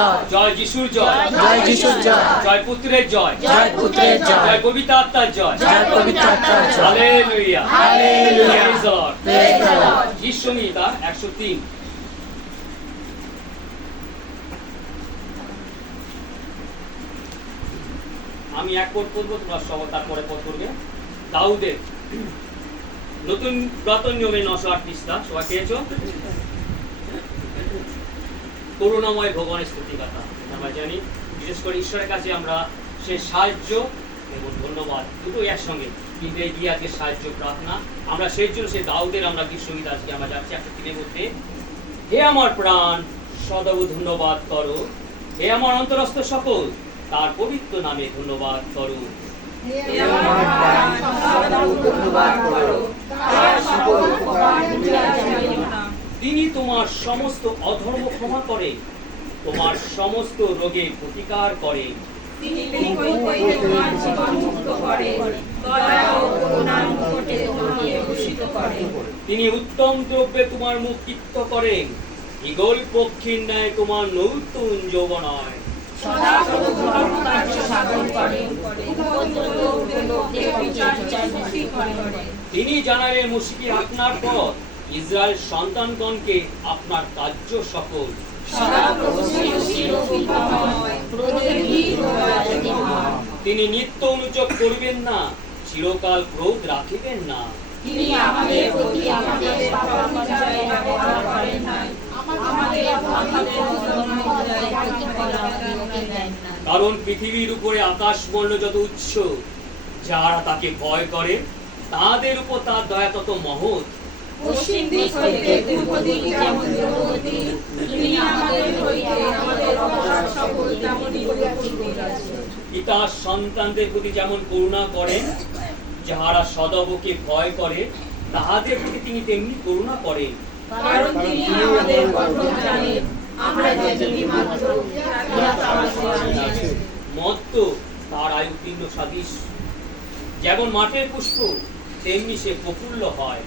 Lord. জয় যিশুর জয়, জয় যিশুর জয়, জয় পুত্রের জয়, জয় পুত্রের জয়, জয় পবিত্র আত্মার জয়। জয় পবিত্র আত্মার জয়। Hallelujah, Hallelujah. Praise the Lord। Praise the Lord. গীত সংহিতা 103। আমি এক পদ পড়বো, তোমরা সবাই তারপরে পদ করবে। দাউদের নতুন পুরাতন নিয়মে 908 পৃষ্ঠা, সবাই পেয়েছো? করুণাময় ভগবানের স্তুতি গাথা আমরা জানি। বিশেষ করে ঈশ্বরের কাছে আমরা সে সাহায্য এবং ধন্যবাদ দুটোই একসঙ্গে, কিন্তু এই দিয়ে আজকে সাহায্য প্রার্থনা আমরা সেই জন্য সে দাউদের আমরা গীত সঙ্গীত আজকে আমরা যাচ্ছি 103 মধ্যে। হে আমার প্রাণ সদাও ধন্যবাদ করো, হে আমার অন্তরস্থ সকল তার পবিত্র নামে ধন্যবাদ করো। তিনি তোমার সমস্ত অধর্ম ক্ষমা করে, তোমার সমস্ত রোগের প্রতিকার করে। তিনি উত্তম দ্রব্যে তোমার মুখ তৃপ্ত করেন, ঈগল পক্ষীর ন্যায় তোমার নূতন যৌবন হয়। তিনি জানালেন মুশিকি আপনার পথ, ইসরায়েল সন্তানগণকে আপনার কার্য সকল। তিনি নিত্য অনুযোগ করবেন না, চিরকাল ক্রোধ রাখিবেন না। কারণ পৃথিবীর উপরে আকাশ মণ্ডল যত উচ্চ, যারা তাকে ভয় করে তাদের উপর তার দয়া তত মহৎ। পিতা সন্তানদের প্রতি যেমন করুণা করেন, যাহারা সদবকে ভয় করে তাহাদের প্রতি তিনি তেমনি করুণা করেন। মত্ত তার আয়ু তীর্ণ সাদৃশ, যেমন মাঠের পুষ্প তেমনি সে প্রফুল্ল হয়।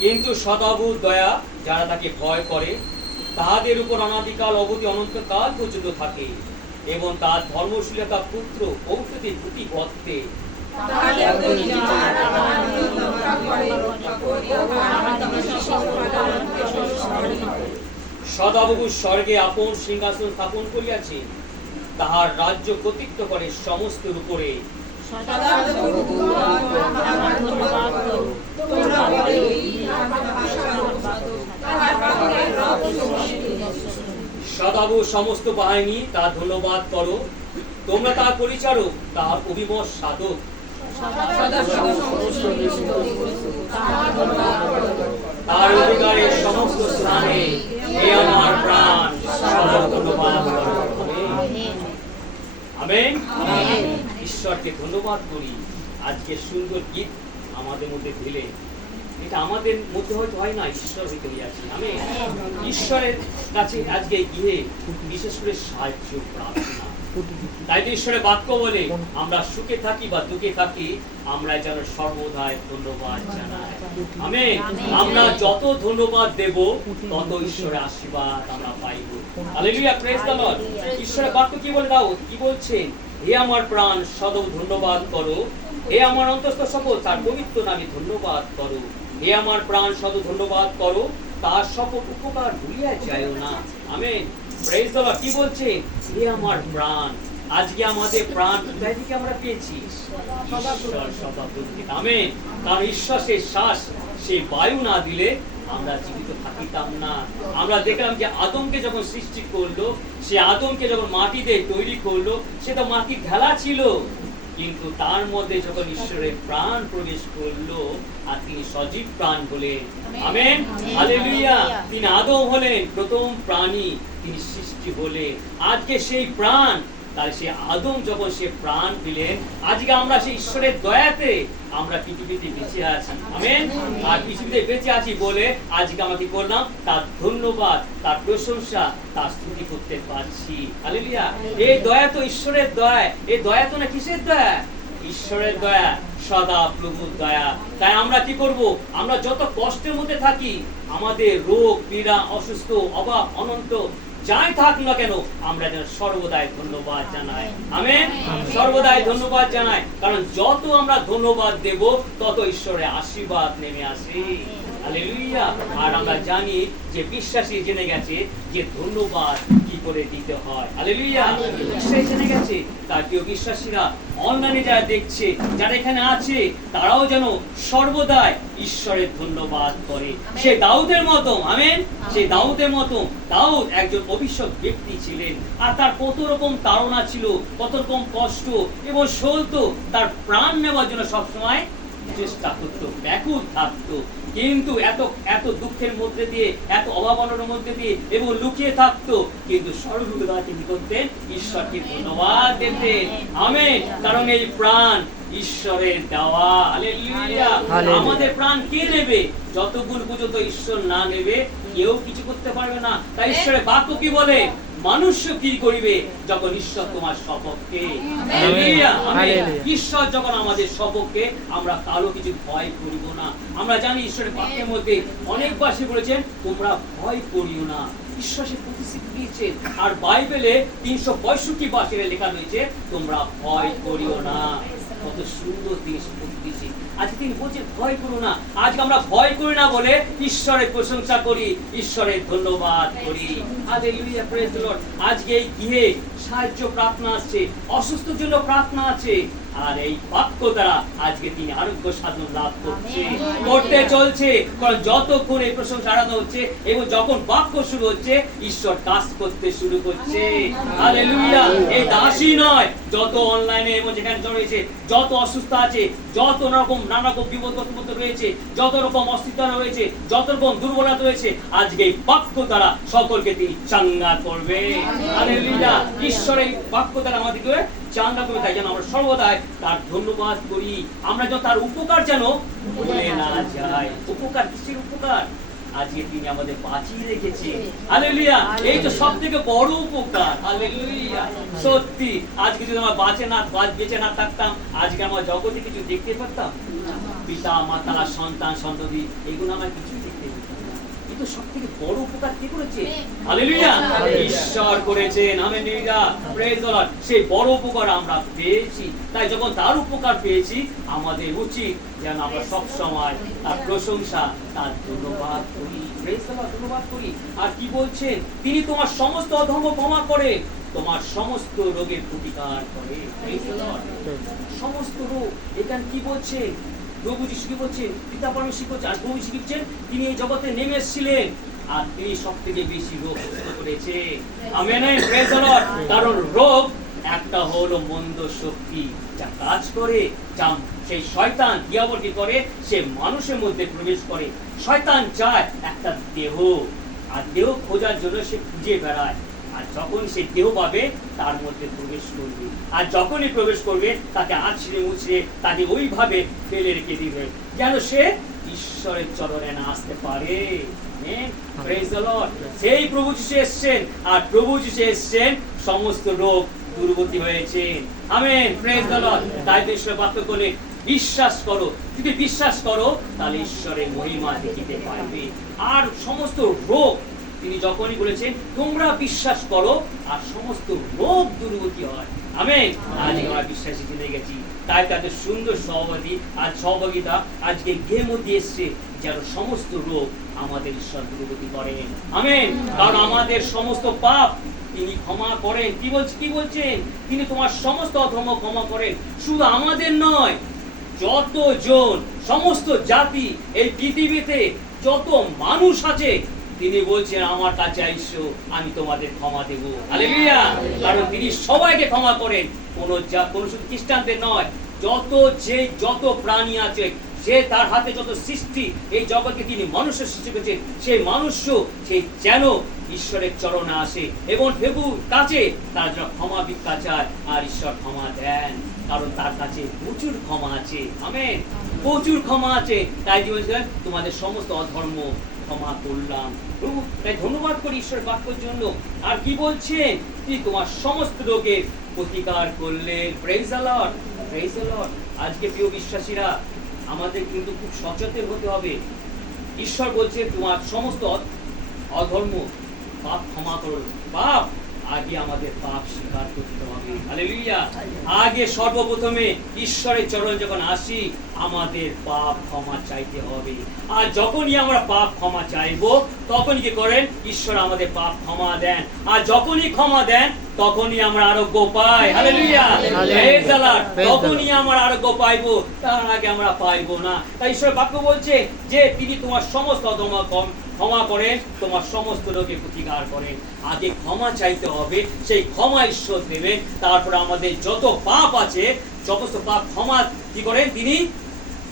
কিন্তু সদাবু দয়া যারা তাকে ভয় করে তাহাদের উপর অনাদিকাল অবধি অনন্তকাল পর্যন্ত থাকে, এবং তার ধর্মশীলতা পুত্র ঔষধি প্রতি বর্তে। সদাবু স্বর্গে আপন সিংহাসন স্থাপন করিয়াছে, তাহার রাজ্য কর্তৃত্ব করে সমস্তের উপরে। সদাবু সমস্ত বাহিনী তার ধন্যবাদ করো, তোমরা তার পরিচারক, তার অভিমত সাধক। তার অধিকারের সমস্ত স্থানে হে আমার প্রাণ সদা ধন্যবাদ করো। আমেন। ঈশ্বরকে ধন্যবাদ করি। আজকে সুন্দর গীত আমাদের মধ্যে দিলে, এটা আমাদের মধ্যে হয়তো হয় না, ঈশ্বর হইতে হইয়াছি। আমেন। ঈশ্বরের কাছে আজকে গিয়ে বিশেষ করে সাহায্য প্রার্থনা। তাই তো ঈশ্বরের বাক্য বলে আমরা সুখে থাকি বা দুঃখে থাকি, আমরা যেন সর্বদাই ধন্যবাদ জানাই। আমেন। আমরা যত ধন্যবাদ দেব তত ঈশ্বরের আশীর্বাদ আমরা পাইব। Hallelujah, praise the Lord. ঈশ্বরের বাক্য কি বলে দাও, কি বলছেন? হে আমার প্রাণ সদৌ ধন্যবাদ করো, হে আমার অন্তস্থ সকল তার পবিত্র নামে ধন্যবাদ করো। হে আমার প্রাণ সদৌ ধন্যবাদ করো, তার সকল উপকার ভুলিয়া যায়ও না। আমেন। Praise the Lord. কি বলছে? হে আমার প্রাণ। আজকে আমাদের প্রাণ কোথায় থেকে আমরা পেয়েছি? ঈশ্বর সদাপ্রভুকে। আমেন। কারণ ঈশ্বর সেই শ্বাস, সেই বায়ু না দিলে আমরা জীবিত থাকিতাম না। আমরা দেখলাম যে আদমকে যখন সৃষ্টি করলো, সে আদমকে যখন মাটি দিয়ে তৈরি করলো, সে তো মাটির ঢালা ছিল, কিন্তু তার মধ্যে যখন ঈশ্বরের প্রাণ প্রবেশ করলো আর তিনি সজীব প্রাণ হলেন। আমেন। হালেলুয়া। তিনি আদম হলেন প্রথম প্রাণী, তিনি সৃষ্টি হলেন। আজকে সেই প্রাণ, তাই সে আদম যখন সে প্রাণ দিলেন, আজকে আমরা সেই ঈশ্বরের দয়াতে আমরা পৃথিবীতে বেঁচে আছি। আমেন। আর পৃথিবীতে বেঁচে আছি বলে আজকে আমরা কি করলাম? তার ধন্যবাদ, তার প্রশংসা, তার স্তুতি করতে পারছি। হালেলুয়া। এই দয়া তো ঈশ্বরের দয়া। এই দয়া তো না কিসের দয়া? ঈশ্বরের দয়া, সদা প্রভুর দয়া। তাই আমরা কি করব? আমরা যত কষ্টের মধ্যে থাকি, আমাদের রোগ পীড়া, অসুস্থ, অভাব অনন্ত যাই থাক না কেন, আমরা যেন সর্বদাই ধন্যবাদ জানাই। আমেন। সর্বদাই ধন্যবাদ জানাই, কারণ যত আমরা ধন্যবাদ দেব তত ঈশ্বরের আশীর্বাদ নেমে আসে। হালেলুয়া। আর আমরা জানি যে বিশ্বাসী জেনে গেছে যে ধন্যবাদ কি করে দিতে হয়। হালেলুয়া। বিশ্বাসী জেনে গেছে। তার প্রিয় বিশ্বাসীরা, অনলাইনে যারা দেখছে, যারা এখানে আছে, তারাও যেন সর্বদাই ঈশ্বরের ধন্যবাদ করে। সে দাউদের মতো, আমেন, সে দাউদের মতো। দাউদ একজন অভিষেক ব্যক্তি ছিলেন, আর তার কত রকম তাড়না ছিল, কত রকম কষ্ট, এবং সলতো তার প্রাণ নেওয়ার জন্য সবসময় চেষ্টা করতো, ব্যাকুল থাকতো। কিন্তু এত এত দুঃখের মধ্যে দিয়ে, এত অভাবনার মধ্যে দিয়ে এবং লুকিয়ে থাকতো, কিন্তু সর্বদা তিনি করতেন ঈশ্বরকে ধন্যবাদ দিতেন। আমেন। কারণ এই প্রাণ ঈশ্বরের দেওয়া। হালেলুয়া। আমাদের প্রাণ কে নেবে? যতক্ষণ পর্যন্ত ঈশ্বর না নেবে কেউ কিছু করতে পারবে না। তাই ঈশ্বরের বাক্য কি বলে? মানুষ কি করিবে যখন ঈশ্বর তোমার সপক্ষে। হালেলুয়া। আমেন। ঈশ্বর যখন আমাদের সপক্ষে, আমরা কারো কিছু ভয় করিব না। আমরা জানি ঈশ্বরের বাক্যের মধ্যে অনেকবার সে বলেছেন, তোমরা ভয় করিও না। ঈশ্বর সে প্রতিশ্রুতি দিয়েছেন। আর বাইবেলে 365 বার লেখা রয়েছে, তোমরা ভয় করিও না। কত সুন্দর জিনিস দিয়েছি। আজকে তিনি বলছেন ভয় করো না। আজকে আমরা ভয় করি না বলে ঈশ্বরের প্রশংসা করি, ঈশ্বরের ধন্যবাদ করি। Hallelujah, praise the Lord. আজকে এই গৃহে সাহায্য প্রার্থনা আছে, অসুস্থর জন্য প্রার্থনা আছে, আর এই বাক্য দ্বারা আজকে তিনি আরোগ্য সাধন লাভ করতে চলছে। কারণ যতক্ষণ এই প্রশংসা আরাধনা হচ্ছে এবং যখন বাক্য শুরু হচ্ছে, ঈশ্বর কাজ করতে শুরু করছে। হালেলুয়া। এই দাসী নয়, যত অনলাইনে এবং যেখানে রয়েছে, যত অসুস্থ আছে, যত রকম নানা রকম বিপদ রয়েছে, যত রকম অস্তিত্ব রয়েছে, যত রকম দুর্বলতা রয়েছে, আজকে এই বাক্য দ্বারা সকলকে তিনি চাঙ্গা করবে। হালেলুয়া। ঈশ্বরের বাক্য দ্বারা আমাদেরকে চাঙ্গা করবে। তাই যেন আমরা সর্বদাই তার ধন্যবাদ করি। আমরা যেন তার উপকার যেন ভুলে না যাই। উপকার কিসের উপকার? আজকে তিনি আমাদের বাঁচিয়ে রেখেছে। হালেলুয়া। এই তো সবথেকে বড় উপকার। হালেলুয়া। সত্যি আজকে যদি আমরা বেঁচে না থাকতাম, আজকে আমরা জগতে কিছু দেখতে পারতাম? পিতা মাতা, সন্তান সন্ততি, এগুলো আমরা কিছু দেখতে পেতাম না। কিন্তু সবথেকে বড় উপকার কে করেছে? হালেলুয়া। ঈশ্বর করেছেন। Hallelujah, praise the Lord. সেই বড় উপকার আমরা পেয়েছি। তাই যখন তার উপকার পেয়েছি, আমাদের উচিত যেন আমরা সব সময় তার প্রশংসা, তার ধন্যবাদ করি। প্রেজ দ্য লর্ড, ধন্যবাদ করি। আর কি বলছেন? তিনি তোমার সমস্ত অধর্ম ক্ষমা করে, তোমার সমস্ত রোগের প্রতিকার করে। Praise the Lord. সমস্ত রোগ, এখানে কি বলছেন? প্রভু যিশু কি বলছেন? পিতা পরমেশ্বর বলছেন, আর প্রভু যিশু বলছেন, তিনি এই জগতে নেমে এসেছিলেন, আর তিনি সবথেকে বেশি রোগ সুস্থ করেছে। আমেন। Praise the Lord. কারণ রোগ একটা হলো মন্দ শক্তি, যা কাজ করে, যা সেই শয়তান দিয়াবল কি করে, সে মানুষের মধ্যে প্রবেশ করে। শয়তান চায় একটা দেহ, আর দেহ খোঁজার জন্য সে খুঁজে বেড়ায়। আর যখন সে দেহ পাবে, তার মধ্যে প্রবেশ করবে, আর যখনই প্রবেশ করবে তাকে আছড়ে মুছড়ে তাকে ওইভাবে ফেলে রেখে দিবে, যেন সে ঈশ্বরের চরণে না আসতে পারে। Praise the Lord. সেই প্রভু যিশু এসেছেন, আর প্রভু যিশু এসেছেন সমস্ত রোগ দূরবর্তী হয়েছে। আমেন। Praise the Lord. তাই ঈশ্বরের বাক্য বলে, বিশ্বাস করো। যদি বিশ্বাস করো, তাহলে ঈশ্বরের মহিমা দেখিতে পারবে। আর সমস্ত রোগ তিনি যখনই বলেছেন তোমরা বিশ্বাস করো, আর সমস্ত রোগ দূরগতি হয়। আমেন। আজ আমরা বিশ্বাসী জেনে গেছি, তাই তাদের সুন্দর সহভাগিতা আজকে গৃহের মধ্যে এসছে, যেন সমস্ত রোগ আমাদের ঈশ্বর দূরগতি করেন। আমেন। কারণ আমাদের সমস্ত পাপ তিনি ক্ষমা করেন। কি বলছেন? তিনি তোমার সমস্ত অধর্ম ক্ষমা করেন। শুধু আমাদের নয়, যতজন, সমস্ত জাতি, এই পৃথিবীতে যত মানুষ আছে, তিনি বলছেন আমার কাছে আইসো, আমি তোমাদের ক্ষমা দেব। হালেলুয়া। কারণ তিনি সবাইকে ক্ষমা করেন, কোনো শুধু খ্রিস্টানদের নয়, যত প্রাণী আছে, যে তার হাতে যত সৃষ্টি, এই জগৎকে তিনি মানুষের সৃষ্টি করেছেন, সেই মানুষও সেই যেন ঈশ্বরের চরণে আসে এবং প্রভুর কাছে তারা যেন ক্ষমা ভিক্ষা চায়, আর ঈশ্বর ক্ষমা দেন। কারণ তার কাছে প্রচুর ক্ষমা আছে। আমেন। প্রচুর ক্ষমা আছে। তাই বলছেন তোমাদের সমস্ত অধর্ম ক্ষমা করলাম। প্রভু তাই ধন্যবাদ করি ঈশ্বরের বাক্যের জন্য। আর কি বলছেন, তিনি তোমার সমস্ত রোগের প্রতিকার করলেন। Praise the Lord, praise the Lord. আজকে প্রিয় বিশ্বাসীরা, আমাদের কিন্তু খুব সচেতন হতে হবে। ঈশ্বর বলছে তোমার সমস্ত অধর্ম পাপ ক্ষমা করো। পাপ আগে আমাদের পাপ স্বীকার করতে হবে। হালেলুয়া। আগে সর্বপ্রথমে ঈশ্বরের চরণ যখন আসি, আমাদের পাপ ক্ষমা চাইতে হবে। আর যখনই আমরা পাপ ক্ষমা চাইবো, তখনই কি করেন, ঈশ্বর আমাদের পাপ ক্ষমা দেন। আর যখনই ক্ষমা দেন, তখনই আমরা আরোগ্য পাই। Hallelujah, praise the Lord. তখনই আমরা আরোগ্য পাইবো, তার আগে আমরা পাইবো না। তাই ঈশ্বর বাক্য বলছে যে তিনি তোমার সমস্ত অধর্ম ক্ষমা করেন, তোমার সমস্ত রোগের প্রতিকার করেন। আগে ক্ষমা চাইতে হবে, সেই ক্ষমা ঈশ্বর দেবেন। তারপর আমাদের যত পাপ আছে, সমস্ত পাপ ক্ষমা কি করেন তিনি,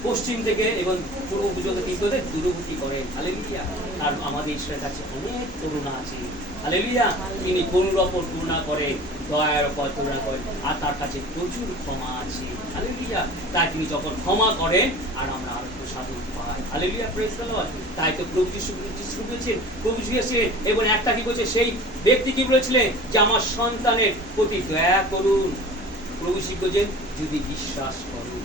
পশ্চিম থেকে এবং পূর্ব পর্যন্ত কি করে দূরবর্তী করেন। হালেলুয়া। আর আমাদের ঈশ্বরের কাছে অনেক করুণা আছে। হালেলুয়া। তিনি করুণার উপর করুণা করেন, দয়ার উপর করুণা করেন, আর তার কাছে প্রচুর ক্ষমা আছে। হালেলুয়া। তাই তিনি যখন ক্ষমা করেন, আর আমরা আরো সাধন পাই। Hallelujah, praise the Lord. তাই তো প্রভু যিশু বলেছেন, প্রভু যিশু এবং একটা কি বলছে, সেই ব্যক্তি কি বলেছিলেন যে আমার সন্তানের প্রতি দয়া করুন। প্রভু যিশু বলেছেন যদি বিশ্বাস করুন।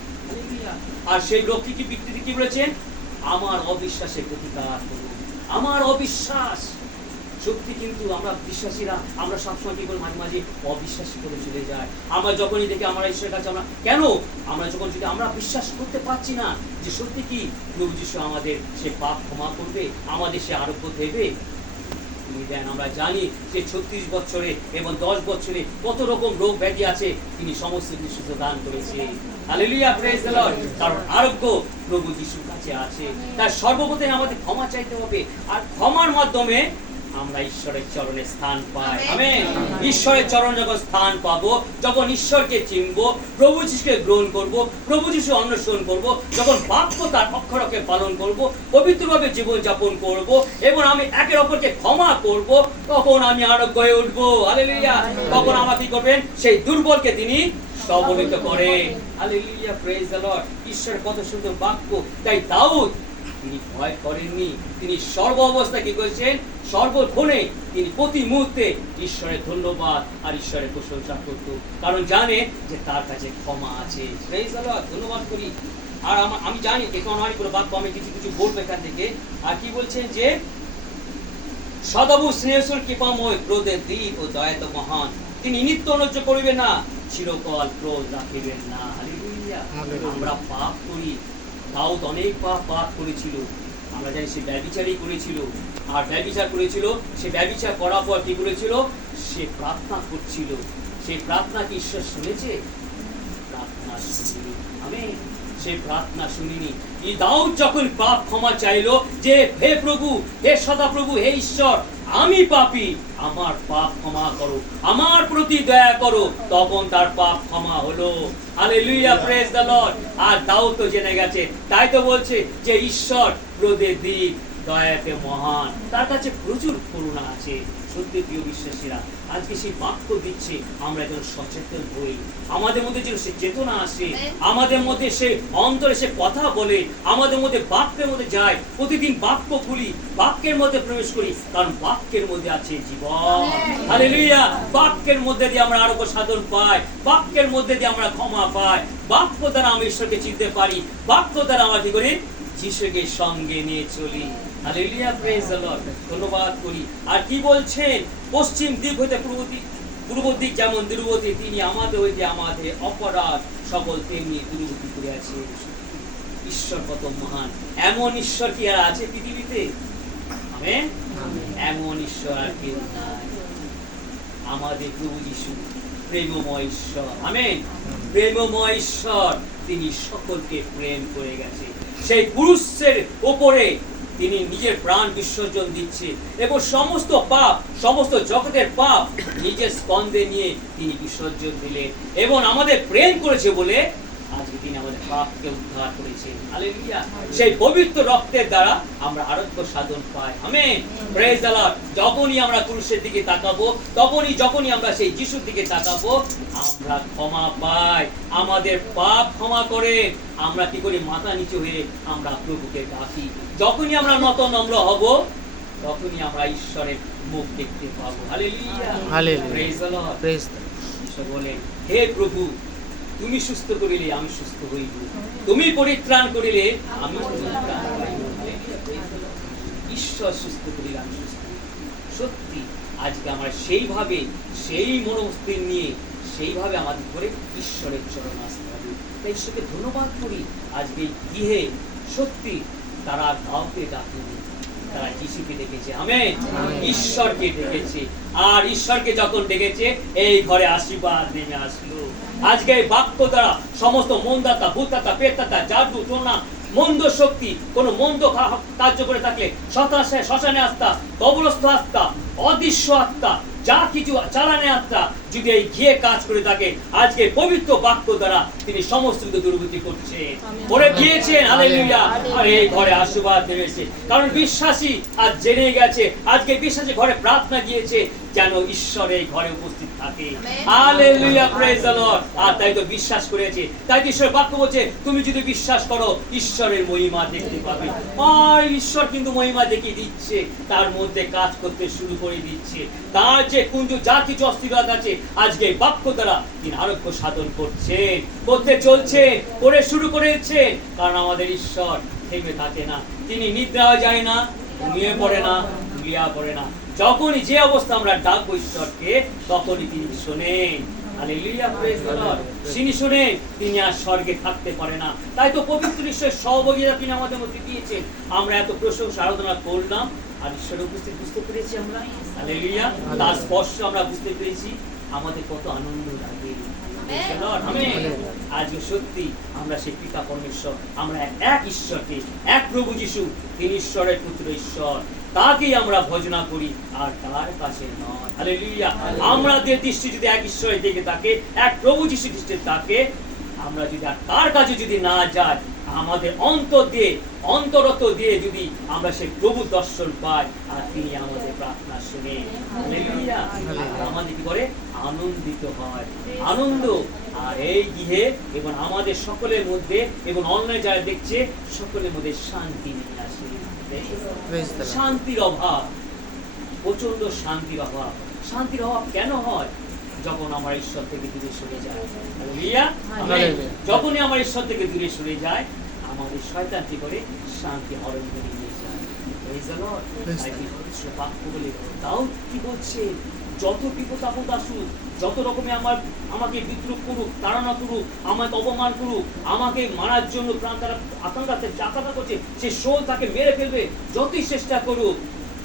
আর সেই লোকটি কি ব্যক্তি কি বলেছেন, আমার অবিশ্বাসের প্রতিকার করুন। আমার অবিশ্বাস সত্যি, কিন্তু আমরা বিশ্বাসীরা আমরা সবসময় কি করি, মাঝে মাঝে অবিশ্বাসী করে চলে যায়। আমরা যখনই দেখি আমরা ঈশ্বরের কাছে আমরা কেন, আমরা যখন যদি আমরা বিশ্বাস করতে পারছি না যে সত্যি কি প্রভু যিশু আমাদের সে পাপ ক্ষমা করবে, আমাদের সে আরোগ্য দেবে, তিনি দেন। আমরা জানি যে 36 বছরে এবং 10 বছরে কত রকম রোগ ব্যাধি আছে, তিনি সমস্ত কিছু দান করেছে। Hallelujah, praise the Lord. কারণ আরোগ্য প্রভু যিশুর কাছে আছে। তার সর্বপ্রথম আমাদের ক্ষমা চাইতে হবে, আর ক্ষমার মাধ্যমে আমরা ঈশ্বরের চরণে স্থান পাই। আমেন। ঈশ্বরের চরণ যখন স্থান পাবো, যখন ঈশ্বরকে চিনবো, প্রভু যিশুকে গ্রহণ করব, প্রভু যিশু অন্বেষণ করব, যখন বাক্য তার অক্ষরকে পালন করব, পবিত্রভাবে জীবন যাপন করব, এবং আমি একে অপরকে ক্ষমা করব, তখন আমি আরোগ্য হয়ে উঠবো। হালেলুয়া। তখন আমার কি করবেন, সেই দুর্বলকে তিনি সবলিত করেন। Hallelujah, praise the Lord. ঈশ্বরের কত সুন্দর বাক্য। তাই দাউদ তিনি ভয় করেননি, তিনি সর্ব অবস্থায় কি করেছেন, সর্বক্ষণে তিনি প্রতি মুহূর্তে ঈশ্বরের ধন্যবাদ আর ঈশ্বরের প্রশংসা করত, কারণ জানে যে তার কাছে ক্ষমা আছে। Praise the Lord. ধন্যবাদ করি। আর আমি জানি এখন অনেক কোনো বাক্য আমি কিছু কিছু বলবো এখান থেকে। আর কি বলছেন যে সদাবু স্নেহশীল কৃপাময়, ক্রোধের দীন ও দয়াত মহান, তিনি নিত্য অনুজ্জ করিবেন না, চিরকাল ক্রোধ রাখিবেন না। হালেলুয়া। আমরা পাপ করি, দাউদ অনেক পাপ করেছিল। আমরা জানি সে ব্যভিচারই করেছিল, আর ব্যভিচার করেছিল, সে ব্যভিচার করার পর কি করেছিল, সে প্রার্থনা করছিল। সেই প্রার্থনা কি ঈশ্বর শুনেছে? প্রার্থনা শুনিনি। আমেন। সে প্রার্থনা শুনিনি। এই দাউদ যখন পাপ ক্ষমা চাইলো যে হে প্রভু, হে সদাপ্রভু, হে ঈশ্বর, আমি পাপী, আমার পাপ ক্ষমা করো, আমার প্রতি দয়া করো, তখন তার পাপ ক্ষমা হলো। Hallelujah, praise the Lord. আর দাউদ তো জেনে গেছে, তাই তো বলছে যে ঈশ্বর ক্রোধের দিক, দয়াতে মহান, তার কাছে প্রচুর করুণা আছে। সত্যি প্রিয় বিশ্বাসীরা, আজকে সেই বাক্য দিচ্ছে, আমরা যেন সচেতন হই, আমাদের মধ্যে যেন সে চেতনা আসে, আমাদের মধ্যে সে অন্তরে সে কথা বলে, আমাদের মধ্যে বাক্যের মধ্যে যায়, প্রতিদিন বাক্য খুলি, বাক্যের মধ্যে প্রবেশ করি, কারণ বাক্যের মধ্যে আছে জীবন। হালেলুয়া। বাক্যের মধ্যে দিয়ে আমরা আরোগ্য সাধন পাই, বাক্যের মধ্যে দিয়ে আমরা ক্ষমা পাই, বাক্য দ্বারা আমি ঈশ্বরকে চিনতে পারি, বাক্য দ্বারা আমরা কি করি, যিশুকে সঙ্গে নিয়ে চলি। Hallelujah, praise the Lord. ধন্যবাদ করি। আর কি বলছেন, পশ্চিম দিক হইতে পূর্ব দিক যেমন দূরবর্তী, তিনি আমাদের হইতে আমাদের অপরাধ সকল তেমনি দূরবর্তী করে আছে। ঈশ্বর কত মহান। এমন ঈশ্বর কি আর আছে পৃথিবীতে? আমেন। এমন ঈশ্বর আর কেউ নাই। আমাদের প্রভু যিশু প্রেমময় ঈশ্বর। আমেন। প্রেমময় ঈশ্বর, তিনি সকলকে প্রেম করে গেছে। সেই পুরুষের উপরে তিনি নিজের প্রাণ বিসর্জন দিচ্ছে, এবং সমস্ত পাপ, সমস্ত জগতের পাপ নিজের স্কন্ধে নিয়ে তিনি বিসর্জন দিলেন, এবং আমাদের প্রেম করেছে বলে আজকে তিনি আমাদের পাপকে উদ্ধার করেছেন। হালেলুয়া। সেই পবিত্র রক্তের দ্বারা আমরা আরোগ্য সাধন পাই। আমেন। Praise the Lord. যখনই আমরা ক্রুশের দিকে তাকাবো, যখনই আমরা সেই যিশুর দিকে তাকাবো, আমরা ক্ষমা পাই। আমাদের পাপ ক্ষমা করে আমরা কি করি? মাথা নিচু হয়ে আমরা প্রভুকে ডাকি। যখনই আমরা নত নম্র হব, তখনই আমরা ঈশ্বরের মুখ দেখতে পাবো। Hallelujah. Hallelujah. Praise the Lord. Praise ঈশ্বর বলেন, হে প্রভু, তুমি সুস্থ করিলে আমি সুস্থ হইব, তুমি পরিত্রাণ করিলে আমি পরিত্রাণ হইব। ঈশ্বর সুস্থ করিলে আমি সুস্থ হইব। সত্যি আজকে আমরা সেইভাবে, সেই মনোস্থির নিয়ে সেইভাবে আমাদের করে ঈশ্বরের চরণ আসতে হবে। তাই ঈশ্বরকে ধন্যবাদ করি। আজকে গৃহে সত্যি তারা কাউকে ডাকেনি, তারা যিশুকে ডেকেছে। আমেন। ঈশ্বরকে ডেকেছে। আর ঈশ্বরকে যখন ডেকেছে, এই ঘরে আশীর্বাদ নেমে আসলো। আজকে এই বাক্য দ্বারা সমস্ত মন্দাতা, ভূতাতা, পেতাতা, জাদু, টোনা, মন্দ শক্তি কোন মন্দ কার্য করে থাকলে, শ্মশানে আত্মা, কবরস্থ আত্মা, অদৃশ্য আত্মা, যা কিছু চালানে আত্মা যদি এই গিয়ে কাজ করে থাকে, আজকে পবিত্র বাক্য দ্বারা তিনি সমস্ত দুর্গতি করছেন, করে দিয়েছেন। হালেলুয়া। আর এই ঘরে আশীর্বাদ নেমেছে, কারণ বিশ্বাসী আজ জেনে গেছে, আজকে বিশ্বাসী ঘরে প্রার্থনা গিয়েছে যেন ঈশ্বর এই ঘরে উপস্থিত থাকে। হালেলুয়া। Praise the Lord. আর তাই তো বিশ্বাস করেছে, তাই তো ঈশ্বর বাক্য বলছে, তুমি যদি বিশ্বাস করো ঈশ্বরের মহিমা দেখতে পাবে। আর ঈশ্বর কিন্তু মহিমা দেখিয়ে দিচ্ছে, তার মধ্যে কাজ করতে শুরু করে দিচ্ছে। তার যে কুঞ্জ যা কিছু অস্থিরতা আছে, আজকে বাক্য দ্বারা তিনি আরোগ্য সাধন করছেন, করতে চলছেন, করে শুরু করেছেন। কারণ আমাদের ঈশ্বর থেমে থাকে না, তিনি নিদ্রা যায় না, ঘুমিয়ে পড়ে না, ঘুমিয়ে পড়ে না। যখনই যে অবস্থা আমরা ডাকবো ঈশ্বরকে, তখনই তিনি শোনেন। হালেলুয়া। Praise the Lord. তিনি শুনেন, তিনি আর স্বর্গে থাকতে পারে না। তাই তো পবিত্র ঈশ্বরের সহযোগিতা তিনি আমাদের মধ্যে দিয়েছেন। আমরা এত প্রশংসা আরাধনা করলাম, আর ঈশ্বরের উপস্থিত বুঝতে পেরেছি আমরা। হালেলুয়া। তার স্পর্শ আমরা বুঝতে পেরেছি, আমাদের কত আনন্দ লাগে। আজকে সত্যি আমরা সেই পিতা পরমেশ্বর, আমরা এক ঈশ্বরকে, এক প্রভু যিশু, তিনি ঈশ্বরের পুত্র ঈশ্বর, তাকেই আমরা ভজনা করি, আর তার কাছে নয়। হালেলুয়া। আমাদের দৃষ্টি যদি এক ঈশ্বরের দিকে থাকে, এক প্রভু যিশু খ্রিস্টের থাকে, আমরা যদি আর তার কাছে যদি না যাই, আমাদের অন্তরত দিয়ে যদি আমরা সেই প্রভু দর্শন পাই, আর তিনি আমাদের প্রার্থনা শুনে, হালেলুয়া, আমাদের কি করে? আনন্দিত হয়। আনন্দ। আর এই গৃহে এবং আমাদের সকলের মধ্যে এবং অনলাইনে যারা দেখছে, সকলের মধ্যে শান্তি নিয়ে আসে। শান্তির অভাব, প্রচন্ড শান্তির অভাব। শান্তির অভাব কেন হয়? যখন আমার ঈশ্বর থেকে দূরে সরে যায়। হালেলুয়া। যখনই আমার ঈশ্বর থেকে দূরে সরে যায়, আমাদের শয়তান কি করে? শান্তি হরণ করে নিয়ে যায়। Praise the Lord. বাক্য বলে দাউদ কি বলছে? যত বিপদ আপদ আসুক, যত রকমে আমাকে বিদ্রুপ করুক, তাড়না করুক, আমাকে অপমান করুক, আমাকে মারার জন্য প্রাণ তারা আকাঙ্ক্ষা করছে, সে শোল তাকে মেরে ফেলবে, যতই চেষ্টা করুক,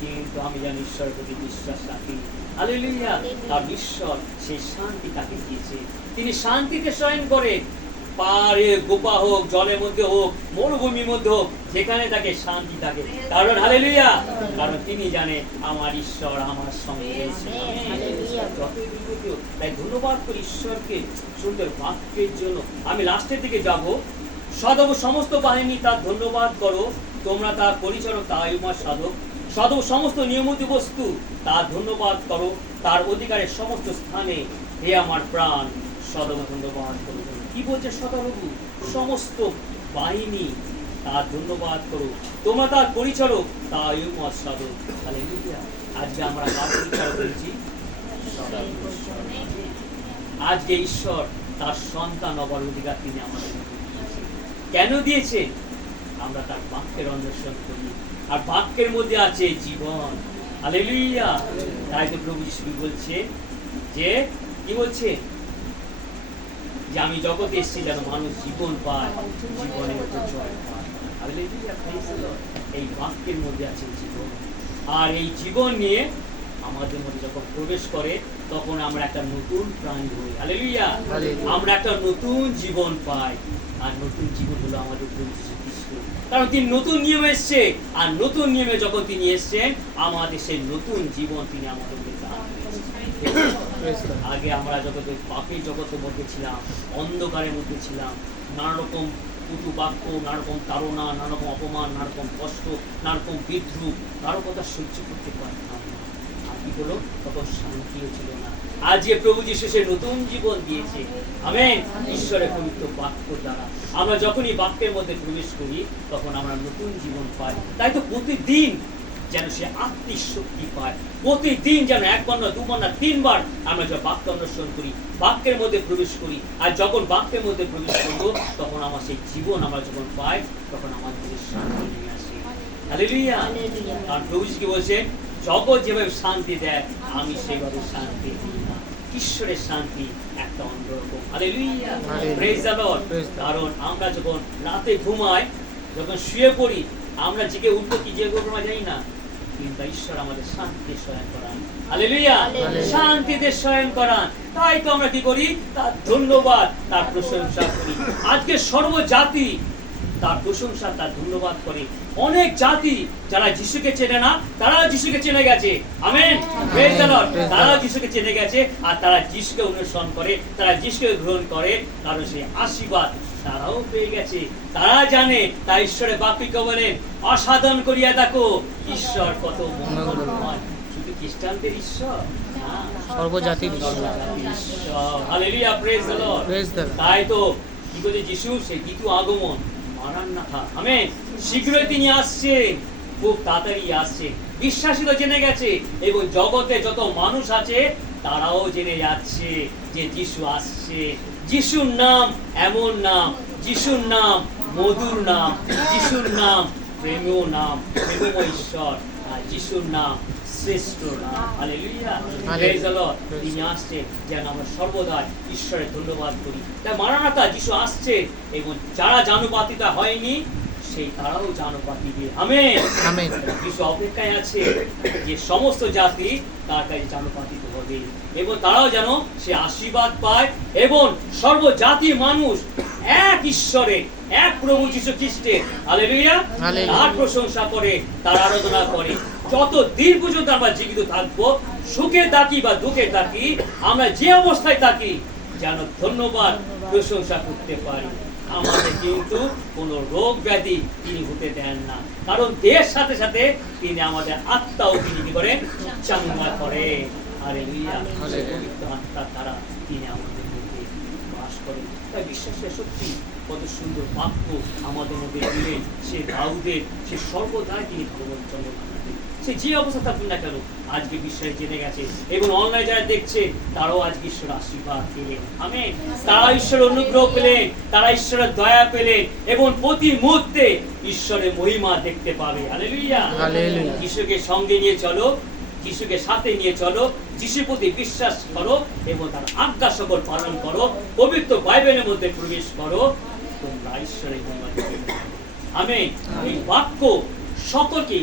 কিন্তু আমি জানি ঈশ্বরের প্রতি বিশ্বাস রাখি। হালেলুয়া। আর ঈশ্বর সেই শান্তি তাকে দিয়েছে। তিনি শান্তিতে শয়ন করে, পাহাড়ে গোপা হোক, জলের মধ্যে হোক, মরুভূমির মধ্যে হোক, যেখানে তাকে শান্তি থাকে। কারণ হালেলুয়া, কারণ তিনি জানে আমার ঈশ্বর আমার সঙ্গে আছে। তাই ধন্যবাদ করি ঈশ্বরকে সুন্দর বাক্যের জন্য। আমি লাস্টের দিকে যাব। সদব সমস্ত বাহিনী তার ধন্যবাদ করো, তোমরা তার পরিচারক, তাই উমার সাধক। সদব সমস্ত নিয়মিত বস্তু তার ধন্যবাদ করো, তার অধিকারের সমস্ত স্থানে হে আমার প্রাণ সদব ধন্যবাদ করো। কি বলছে সদাপ্রভু? সমস্ত বাহিনী তার ধন্যবাদ করো, তোমরা তার পরিচারক, তাই উমার সাধক। হালেলুয়া। আজকে আমরা কার পরিচারক হয়েছি? আজকে ঈশ্বর তার সন্তান হবার অধিকার তিনি আমাদের দিয়েছেন। কেন দিয়েছে? আমরা তার বাক্যের অন্বেষণ করি, আর বাক্যের মধ্যে আছে জীবন। হালেলুয়া। তাই তো প্রভু যিশু বলছে যে, কি বলছে? যে আমি জগতে এসেছি যেন মানুষ জীবন পায়, জীবনের জয় পায়। হালেলুয়া। এই বাক্যের মধ্যে আছে জীবন, আর এই জীবন নিয়ে আমাদের মধ্যে যখন প্রবেশ করে, তখন আমরা একটা নতুন প্রাণ হই। হালেলুয়া। আমরা একটা নতুন জীবন পাই, আর নতুন জীবন হলো আমাদের প্রভু যীশু খ্রিস্ট। কারণ তিনি নতুন নিয়মে এসছে, আর নতুন নিয়মে যখন তিনি এসছেন, আমাদের সেই নতুন জীবন তিনি আমাদেরকে দান করেছেন। আগে আমরা জগতে পাপের জগতের মধ্যে ছিলাম, অন্ধকারের মধ্যে ছিলাম, নানা রকম কটু বাক্য, নানা রকম তাড়না, নানা রকম অপমান, নানা রকম কষ্ট, নানা রকম বিদ্রুপ, কারো কথা সহ্য করতে পারতাম না। আর কি হলো, তখন শান্তিও ছিল না। আজকে প্রভু যীশু সে নতুন জীবন দিয়েছে। আমেন। ঈশ্বরের পবিত্র বাক্য দ্বারা আমরা যখনই বাক্যের মধ্যে প্রবেশ করি, তখন আমরা নতুন জীবন পাই। তাই তো প্রতিদিন যেন সে আত্মিক শক্তি পায়, প্রতিদিন যেন একবার না, দুবার না, তিনবার আমরা যখন বাক্য অনুসরণ করি, বাক্যের মধ্যে প্রবেশ করি। আর যখন বাক্যের মধ্যে প্রবেশ করবো, তখন আমার সেই জীবন আমরা যখন পাই, তখন আমাদের মধ্যে শান্তি নিয়ে আসে। হালেলুয়া। আর প্রভু কি বলছেন, জগৎ যেভাবে শান্তি দেয়, আমি সেইভাবে শান্তি দিই না। ঈশ্বরের শান্তি একটা অন্যরকম। Hallelujah, praise the Lord. কারণ আমরা যখন রাতে ঘুমাই, যখন শুয়ে পড়ি, আমরা জেগে উঠবো কি জেগে উঠবো আমরা জানি না, কিন্তু ঈশ্বর আমাদের শান্তিতে শয়ন করান। হালেলুয়া, শান্তিতে শয়ন করান। তাই তো আমরা কি করি, তার ধন্যবাদ, তার প্রশংসা করি। আজকে সর্বজাতি তার প্রশংসা, তার ধন্যবাদ করে। অনেক জাতি যারা যিশুকে চেনে না, তারা যিশুকে চেনে গেছে। Amen, praise the Lord. তারা যিশুকে চেনে গেছে, আর তারা যিশুকে অনুসরণ করে, তারা যিশুকে গ্রহণ করে, কারণ সেই আশীর্বাদ তারাও পেয়ে গেছে। তারা জানে, তাই ঈশ্বরের বাক্যকে বলেন, অসাধন করিয়া দেখো ঈশ্বর কত মঙ্গলময়। শুধু খ্রিস্টানদের ঈশ্বর না, সর্বজাতির ঈশ্বর। Hallelujah, praise the Lord. তাই তো কি বলে যিশু, সেই দ্বিতীয় আগমন মারান্নাথা। আমেন। শীঘ্রই তিনি আসছেন, খুব তাড়াতাড়ি আসছে। বিশ্বাসী তো জেনে গেছে, এবং জগতে যত মানুষ আছে তারাও জেনে যাচ্ছে যে যিশু আসছে। যিশুর নাম এমন নাম, যিশুর নাম মধুর নাম, যিশুর নাম প্রেমীয় নাম, প্রেমময় ঈশ্বর। আর যিশুর নাম শ্রেষ্ঠ নাম। Hallelujah, praise the Lord. তিনি আসছেন যেন আমরা সর্বদা ঈশ্বরের ধন্যবাদ করি। তাই মারানাথা, যিশু আসছে, এবং যারা জানুপাতিতা হয়নি সেই তারাও জানুপাতিবে। Amen, amen. যিশু অপেক্ষায় আছে যে সমস্ত জাতি তার কাছে জানুপাতিত হবে, এবং তারাও যেন সে আশীর্বাদ পায়, এবং সর্বজাতি মানুষ এক ঈশ্বরে, এক প্রভু যীশু খ্রিস্টের হালেলুয়া তার প্রশংসা করে, তার আরাধনা করে। যত দিন পর্যন্ত আমরা জীবিত থাকবো, সুখে থাকি বা দুঃখে থাকি, আমরা যে অবস্থায় থাকি, যেন ধন্যবাদ প্রশংসা করতে পারি। আমাদের কিন্তু কোনো রোগ ব্যাধি তিনি হতে দেন না, কারণ দেহের সাথে সাথে তিনি আমাদের আত্মাও তিনি কি করেন, চাঙ্গা করে। হালেলুয়া, পবিত্র আত্মার দ্বারা তিনি আমাদের মধ্যে বাস করেন। তাই বিশ্বাসের সত্যি কত সুন্দর বাক্য আমাদের মধ্যে দিলেন। সে দাউদের, সে সর্বদাই তিনি ভগবান জন্মগ্রহণ, সে যে অবস্থা থাকুন না কেন, আজকে বিশ্বাস জেনে গেছে, এবং অনলাইন যারা দেখছে তারাও আজকে ঈশ্বর আশীর্বাদ পেলেন। আমেন। তারা ঈশ্বরের অনুগ্রহ পেলেন, তারা ঈশ্বরের দয়া পেলেন, এবং প্রতি মুহূর্তে ঈশ্বরের মহিমা দেখতে পাবে। হালেলুয়া, যিশুকে সঙ্গে নিয়ে চলো, যিশুকে সাথে নিয়ে চলো, যিশুর প্রতি বিশ্বাস করো, এবং তার আজ্ঞা সকল পালন করো, পবিত্র বাইবেলের মধ্যে প্রবেশ করো, তোমরা ঈশ্বরের মহিমা দেখতে পাবে। আমেন। এই বাক্য সকলকে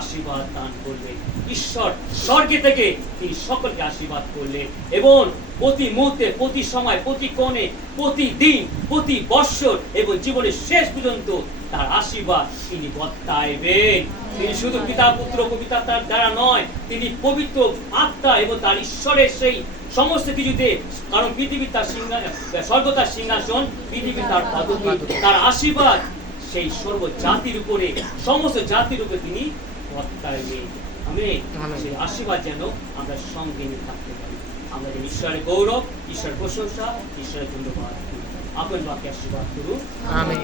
আশীর্বাদ দান করবে। ঈশ্বর স্বর্গে থেকে তিনি সকলকে আশীর্বাদ করলেন, এবং প্রতি মুহূর্তে, প্রতি সময়, প্রতি কোণে, প্রতিদিন, প্রতি বৎসর, এবং জীবনের শেষ পর্যন্ত তার আশীর্বাদ তিনি বর্তাইবেন। তিনি শুধু পিতা, পুত্র, পবিত্র আত্মার দ্বারা নয়, তিনি পবিত্র আত্মা এবং তার ঈশ্বরের সেই সমস্ত কিছুতে, কারণ পৃথিবী তার সিংহাসন, স্বর্গ তার সিংহাসন, পৃথিবী তার পদবী, তার আশীর্বাদ সেই সর্ব জাতির উপরে, সমস্ত জাতির উপরে তিনি বর্তাইবেন। আমেন। সেই আশীর্বাদ যেন আমরা সঙ্গে নিয়ে থাকতে পারি। আমরা যেন ঈশ্বরের গৌরব, ঈশ্বরের প্রশংসা, ঈশ্বরের ধন্যবাদ, আপন বাক্যে আশীর্বাদ করুন। আমেন।